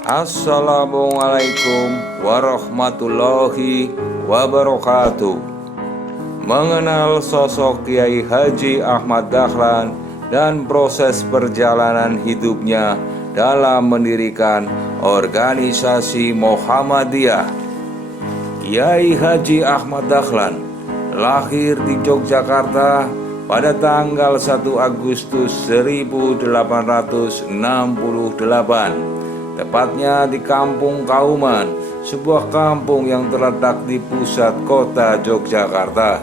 Assalamualaikum warahmatullahi wabarakatuh. Mengenal sosok Kiai Haji Ahmad Dahlan dan proses perjalanan hidupnya dalam mendirikan organisasi Muhammadiyah. Kiai Haji Ahmad Dahlan lahir di Yogyakarta pada tanggal 1 Agustus 1868, tepatnya di Kampung Kauman, sebuah kampung yang terletak di pusat kota Yogyakarta.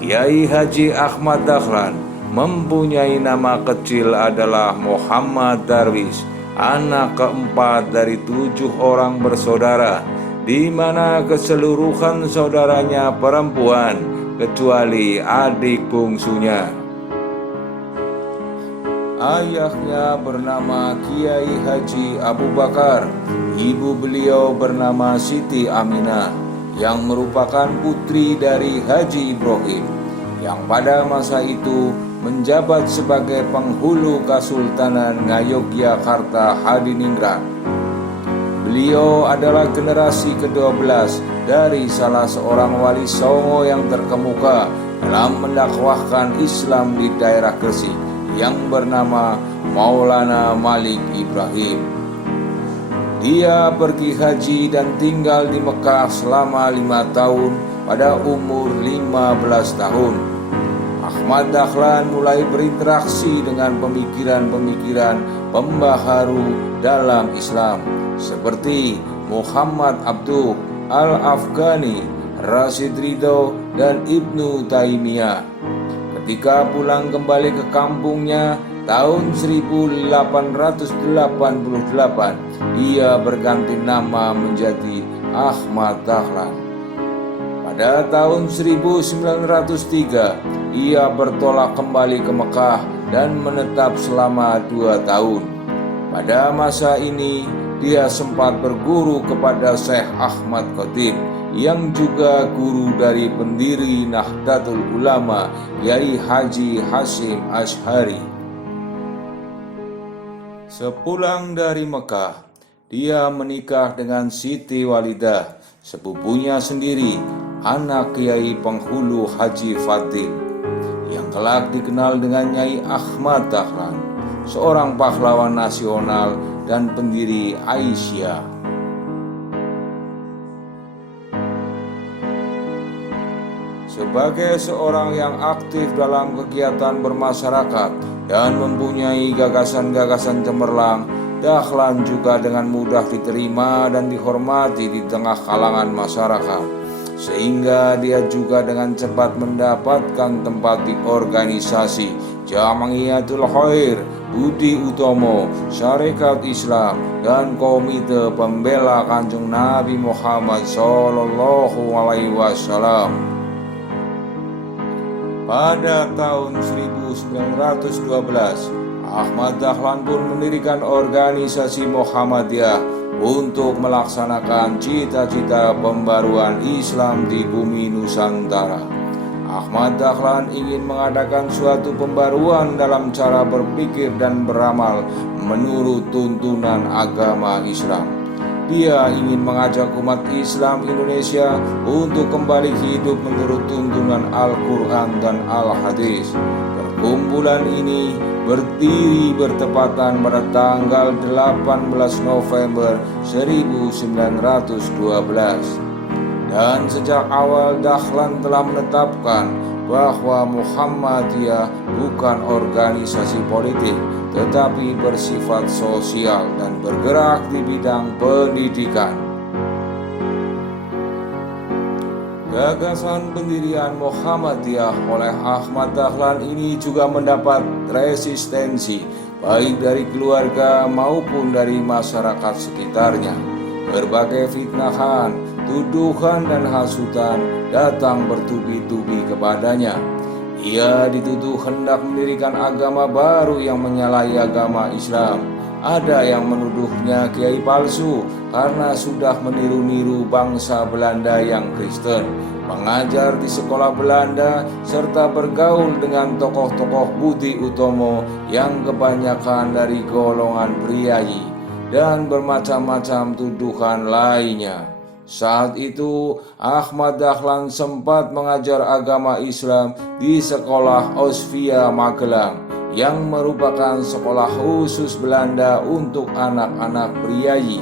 Kiai Haji Ahmad Dahlan mempunyai nama kecil adalah Muhammad Darwis, anak keempat dari 7 orang bersaudara, di mana keseluruhan saudaranya perempuan kecuali adik bungsunya. Ayahnya bernama Kiai Haji Abu Bakar, ibu beliau bernama Siti Aminah, yang merupakan putri dari Haji Ibrahim, yang pada masa itu menjabat sebagai penghulu Kesultanan Ngayogyakarta Hadiningrat. Beliau adalah generasi ke-12 dari salah seorang wali songo yang terkemuka dalam mendakwahkan Islam di daerah Gresik, yang bernama Maulana Malik Ibrahim. Dia pergi haji dan tinggal di Mekah selama 5 tahun pada umur 15 tahun. Ahmad Dahlan mulai berinteraksi dengan pemikiran-pemikiran pembaharu dalam Islam seperti Muhammad Abduh Al-Afghani, Rashid Ridho, dan Ibnu Taimiyah. Ketika pulang kembali ke kampungnya tahun 1888, ia berganti nama menjadi Ahmad Dahlan. Pada tahun 1903, ia bertolak kembali ke Mekah dan menetap selama 2 tahun. Pada masa ini, dia sempat berguru kepada Syekh Ahmad Khatib, yang juga guru dari pendiri Nahdlatul Ulama, Kiai Haji Hasyim Asy'ari. Sepulang dari Mekah, dia menikah dengan Siti Walidah, sepupunya sendiri, anak Kiai penghulu Haji Fadil, yang kelak dikenal dengan Nyai Ahmad Dahlan, seorang pahlawan nasional dan pendiri Aisyah. Sebagai seorang yang aktif dalam kegiatan bermasyarakat dan mempunyai gagasan-gagasan cemerlang, Dahlan juga dengan mudah diterima dan dihormati di tengah kalangan masyarakat, sehingga dia juga dengan cepat mendapatkan tempat di organisasi Jamiyatul Khair, Budi Utomo, Syarikat Islam, dan Komite Pembela Kanjeng Nabi Muhammad Sallallahu Alaihi Wasallam. Pada tahun 1912, Ahmad Dahlan pun mendirikan organisasi Muhammadiyah untuk melaksanakan cita-cita pembaruan Islam di bumi Nusantara. Ahmad Dahlan ingin mengadakan suatu pembaruan dalam cara berpikir dan beramal menurut tuntunan agama Islam. Dia ingin mengajak umat Islam Indonesia untuk kembali hidup menurut tuntunan Al-Quran dan Al-Hadis. Perkumpulan ini berdiri bertepatan pada tanggal 18 November 1912. Dan sejak awal Dahlan telah menetapkan bahwa Muhammadiyah bukan organisasi politik, tetapi bersifat sosial dan bergerak di bidang pendidikan. Gagasan pendirian Muhammadiyah oleh Ahmad Dahlan ini juga mendapat resistensi baik dari keluarga maupun dari masyarakat sekitarnya. Berbagai fitnahan, tuduhan, dan hasutan datang bertubi-tubi kepadanya. Ia dituduh hendak mendirikan agama baru yang menyalahi agama Islam. Ada yang menuduhnya kiai palsu karena sudah meniru-niru bangsa Belanda yang Kristen, mengajar di sekolah Belanda, serta bergaul dengan tokoh-tokoh Budi Utomo yang kebanyakan dari golongan priayi. dan bermacam-macam tuduhan lainnya. Saat itu Ahmad Dahlan sempat mengajar agama Islam di sekolah Osvia Magelang yang merupakan sekolah khusus Belanda untuk anak-anak priayi.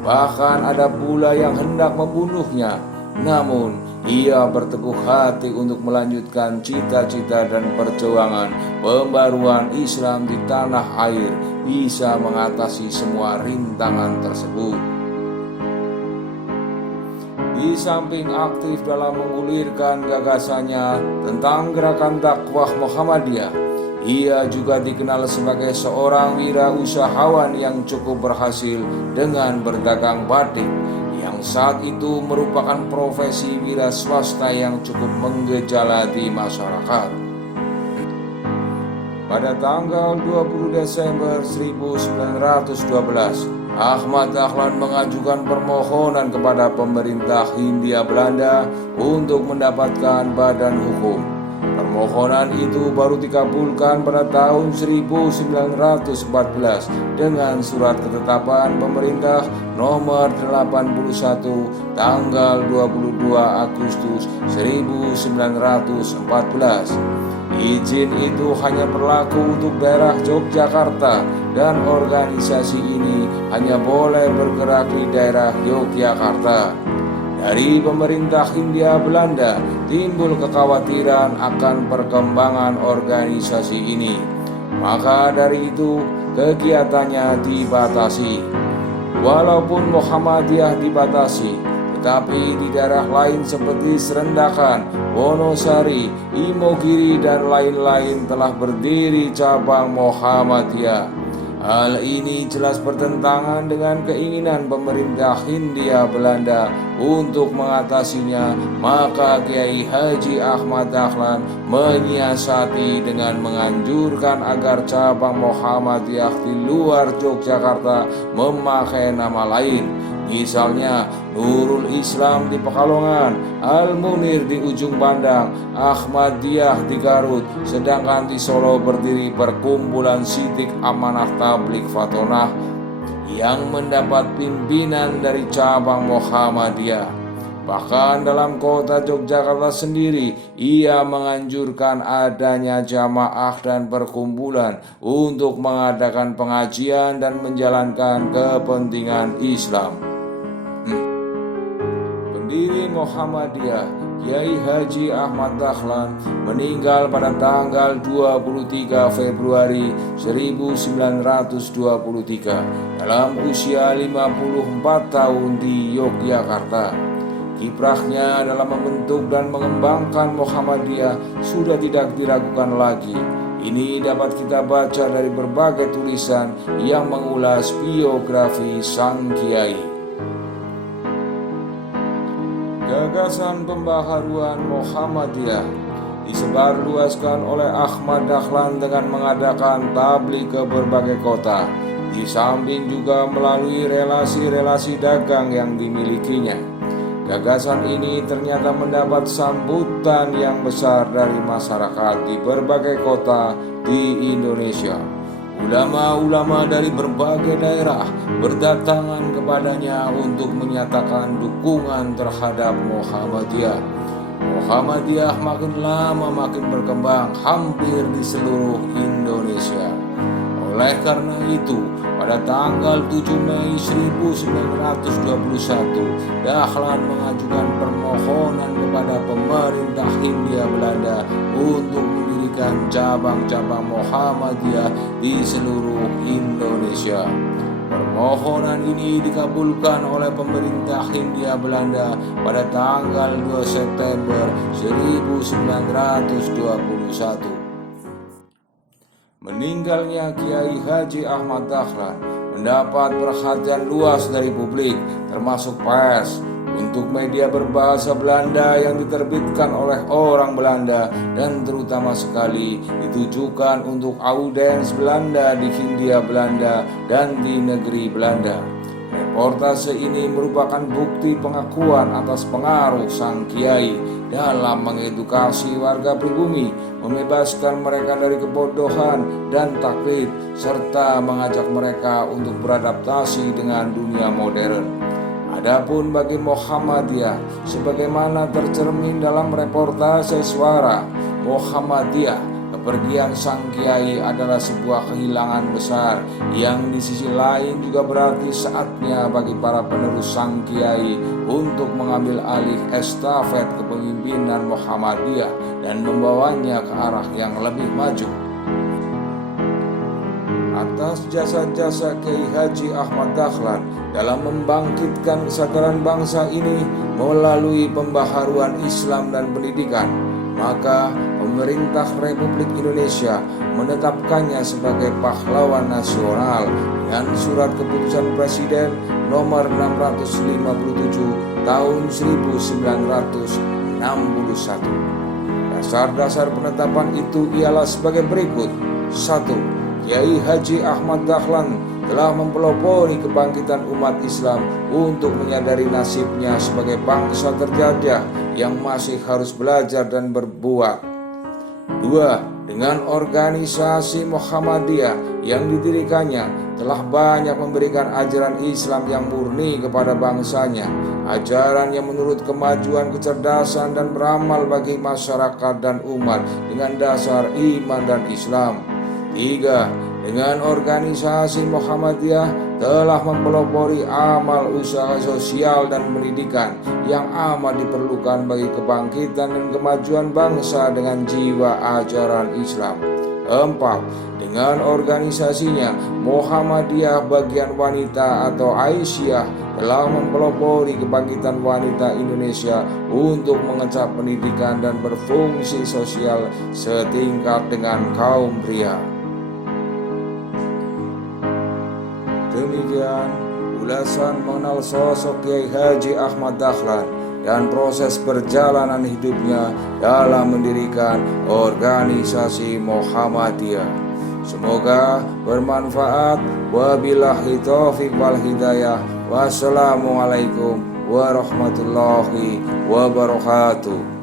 Bahkan ada pula yang hendak membunuhnya, namun ia berteguh hati untuk melanjutkan cita-cita dan perjuangan pembaruan Islam di tanah air bisa mengatasi semua rintangan tersebut. Di samping aktif dalam menggulirkan gagasannya tentang gerakan dakwah Muhammadiyah, ia juga dikenal sebagai seorang wirausahawan yang cukup berhasil dengan berdagang batik, yang saat itu merupakan profesi wira swasta yang cukup menggejala di masyarakat. Pada tanggal 20 Desember 1912, Ahmad Dahlan mengajukan permohonan kepada pemerintah Hindia Belanda untuk mendapatkan badan hukum. Permohonan itu baru dikabulkan pada tahun 1914 dengan surat ketetapan pemerintah nomor 81 tanggal 22 Agustus 1914. Izin itu hanya berlaku untuk daerah Yogyakarta dan organisasi ini hanya boleh bergerak di daerah Yogyakarta. Dari pemerintah Hindia Belanda timbul kekhawatiran akan perkembangan organisasi ini. Maka dari itu kegiatannya dibatasi. Walaupun Muhammadiyah dibatasi, tetapi di daerah lain seperti Serendakan, Wonosari, Imogiri dan lain-lain telah berdiri cabang Muhammadiyah. Hal ini jelas bertentangan dengan keinginan pemerintah Hindia Belanda untuk mengatasinya, maka Kiai Haji Ahmad Dahlan menyiasati dengan menganjurkan agar cabang Muhammadiyah di luar Yogyakarta memakai nama lain. Misalnya Nurul Islam di Pekalongan, Al-Munir di Ujung Pandang, Ahmadiyah di Garut, sedangkan di Solo berdiri Perkumpulan Sidik Amanah Tablik Fatonah yang mendapat pimpinan dari cabang Muhammadiyah. Bahkan dalam kota Yogyakarta sendiri, ia menganjurkan adanya jamaah dan perkumpulan untuk mengadakan pengajian dan menjalankan kepentingan Islam. Pendiri Muhammadiyah Kiai Haji Ahmad Dahlan meninggal pada tanggal 23 Februari 1923 dalam usia 54 tahun di Yogyakarta. Kiprahnya dalam membentuk dan mengembangkan Muhammadiyah sudah tidak diragukan lagi. Ini dapat kita baca dari berbagai tulisan yang mengulas biografi sang kiai. Gagasan pembaharuan Muhammadiyah disebarluaskan oleh Ahmad Dahlan dengan mengadakan tabligh ke berbagai kota, di samping juga melalui relasi-relasi dagang yang dimilikinya. Gagasan ini ternyata mendapat sambutan yang besar dari masyarakat di berbagai kota di Indonesia. Ulama-ulama dari berbagai daerah berdatangan kepadanya untuk menyatakan dukungan terhadap Muhammadiyah. Muhammadiyah makin lama makin berkembang hampir di seluruh Indonesia. Oleh karena itu, pada tanggal 7 Mei 1921, Dahlan mengajukan permohonan kepada pemerintah Hindia Belanda untuk mendirikan cabang-cabang Muhammadiyah di seluruh Indonesia. Permohonan ini dikabulkan oleh pemerintah Hindia Belanda pada tanggal 2 September 1921. Meninggalnya Kiai Haji Ahmad Dahlan mendapat perhatian luas dari publik, termasuk pers, untuk media berbahasa Belanda yang diterbitkan oleh orang Belanda dan terutama sekali ditujukan untuk audiens Belanda di Hindia Belanda dan di negeri Belanda. Reportase ini merupakan bukti pengakuan atas pengaruh sang kiai dalam mengedukasi warga pribumi, membebaskan mereka dari kebodohan dan taklid, serta mengajak mereka untuk beradaptasi dengan dunia modern. Adapun bagi Muhammadiyah, sebagaimana tercermin dalam reportase Suara Muhammadiyah, kepergian sang kiai adalah sebuah kehilangan besar yang di sisi lain juga berarti saatnya bagi para penerus sang kiai untuk mengambil alih estafet kepemimpinan Muhammadiyah dan membawanya ke arah yang lebih maju. Atas jasa-jasa Kiai Haji Ahmad Dahlan dalam membangkitkan kesadaran bangsa ini melalui pembaharuan Islam dan pendidikan, maka pemerintah Republik Indonesia menetapkannya sebagai pahlawan nasional dengan surat keputusan Presiden nomor 657 tahun 1961. Dasar-dasar penetapan itu ialah sebagai berikut. 1. Kiai Haji Ahmad Dahlan telah mempelopori kebangkitan umat Islam untuk menyadari nasibnya sebagai bangsa terjajah yang masih harus belajar dan berbuat. 2. Dengan organisasi Muhammadiyah yang didirikannya telah banyak memberikan ajaran Islam yang murni kepada bangsanya, ajaran yang menurut kemajuan, kecerdasan, dan beramal bagi masyarakat dan umat dengan dasar iman dan Islam. 3. Dengan organisasi Muhammadiyah telah mempelopori amal usaha sosial dan pendidikan yang amat diperlukan bagi kebangkitan dan kemajuan bangsa dengan jiwa ajaran Islam. 4. Dengan organisasinya Muhammadiyah bagian wanita atau Aisyah telah mempelopori kebangkitan wanita Indonesia untuk mengecap pendidikan dan berfungsi sosial setingkat dengan kaum pria. Demikian ulasan mengenal sosok Kiai Haji Ahmad Dahlan dan proses perjalanan hidupnya dalam mendirikan organisasi Muhammadiyah. Semoga bermanfaat. Wabillahi taufiq wal hidayah. Wassalamualaikum warahmatullahi wabarakatuh.